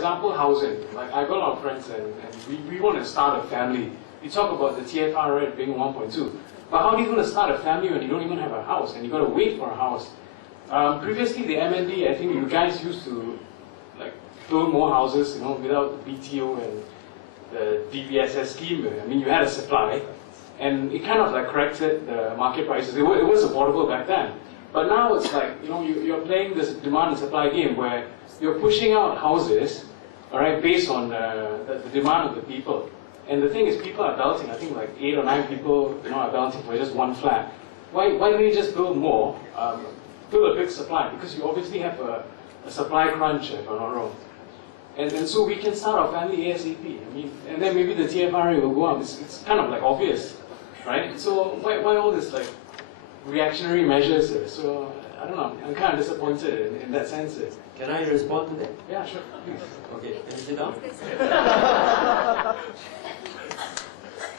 example, housing. Like I got a lot of friends and we want to start a family. You talk about the TFR rate being 1.2. But how are you going to start a family when you don't even have a house and you got to wait for a house? Previously, the MND, I think you guys used to like build more houses, you know, without the BTO and the DBSS scheme. I mean, you had a supply, and it kind of like corrected the market prices. It was affordable back then. But now it's like, you know, you're playing this demand and supply game where you're pushing out houses, all right, based on the demand of the people. And the thing is, people are balloting. I think like 8 or 9 people, you know, are balloting for just one flat. Why don't you just build more, build a big supply? Because you obviously have a supply crunch, if I'm not wrong. And so we can start our family ASAP. I mean, and then maybe the TFRA will go up. It's kind of like obvious, right? So why all this like reactionary measures? So I don't know. I'm kind of disappointed in that sense. Can I respond to that? Yeah, sure. Please. Okay, can you sit down?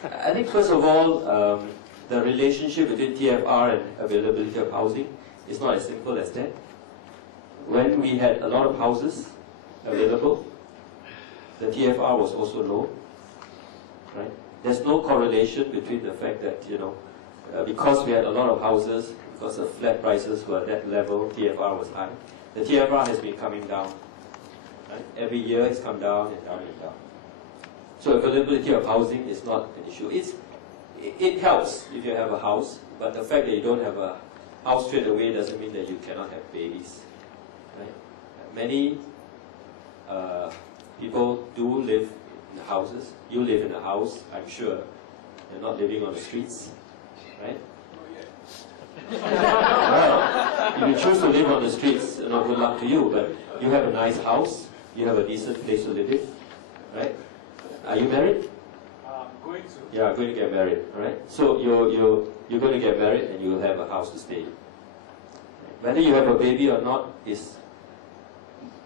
I think first of all, the relationship between TFR and availability of housing is not as simple as that. When we had a lot of houses available, the TFR was also low, right? There's no correlation between the fact that, you know, because we had a lot of houses, because the flat prices were at that level, TFR was high. The TFR has been coming down, right? Every year it's come down and down and down. So availability of housing is not an issue. It helps if you have a house, but the fact that you don't have a house straight away doesn't mean that you cannot have babies, right? Many people do live in the houses. You live in a house, I'm sure. You're not living on the streets, right? Well, if you choose to live on the streets, you know, good luck to you, but you have a nice house, you have a decent place to live in, right? Are you married? Going to. Yeah, going to get married, right? So you're going to get married and you will have a house to stay in. Whether you have a baby or not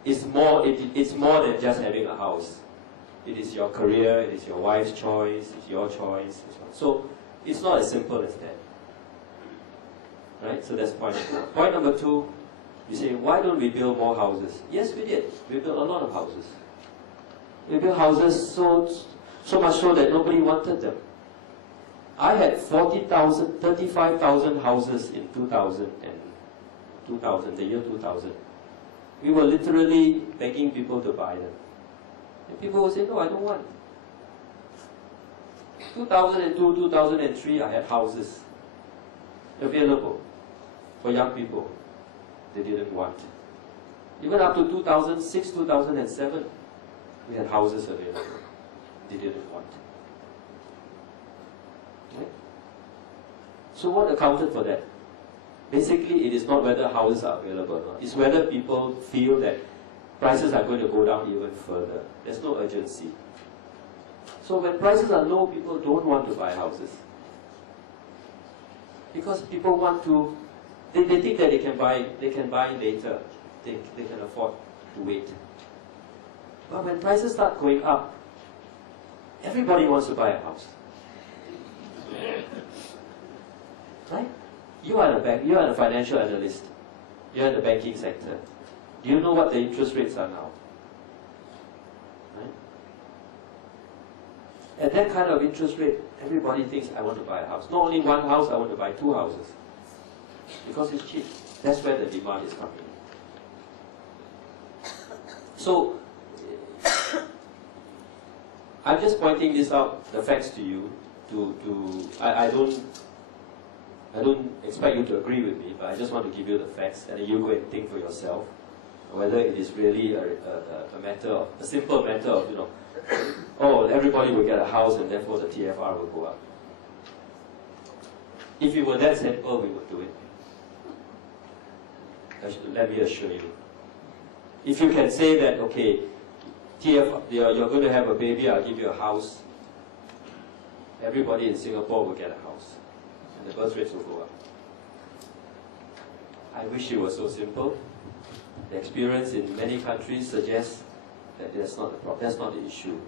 it's more than just having a house. It is your career, it is your wife's choice, it's your choice. So it's not as simple as that. Right? So that's point number one. Point number two, you say, why don't we build more houses? Yes, we did. We built a lot of houses. We built houses so much so that nobody wanted them. I had 35,000 houses in 2000, the year 2000. We were literally begging people to buy them. And people would say, no, I don't want. 2002, 2003, I had houses available for young people. They didn't want. Even up to 2006, 2007, we had houses available. They didn't want. Right? So what accounted for that? Basically, it is not whether houses are available or not. It's whether people feel that prices are going to go down even further. There's no urgency. So when prices are low, people don't want to buy houses. Because people want to, they think that they can buy later. They can afford to wait. But when prices start going up, everybody wants to buy a house. Right? You are a financial analyst. You're in the banking sector. Do you know what the interest rates are now? Right? At that kind of interest rate, everybody thinks, I want to buy a house. Not only one house, I want to buy 2 houses. Because it's cheap. That's where the demand is coming in. So, I'm just pointing this out, the facts to you. I don't expect you to agree with me, but I just want to give you the facts, and then you go and think for yourself whether it is really a simple matter of, you know, oh, everybody will get a house and therefore the TFR will go up. If it were that simple, we would do it. Let me assure you. If you can say that, okay, TFR, you're going to have a baby, I'll give you a house, everybody in Singapore will get a house, and the birth rates will go up. I wish it was so simple. The experience in many countries suggests that that's not the issue.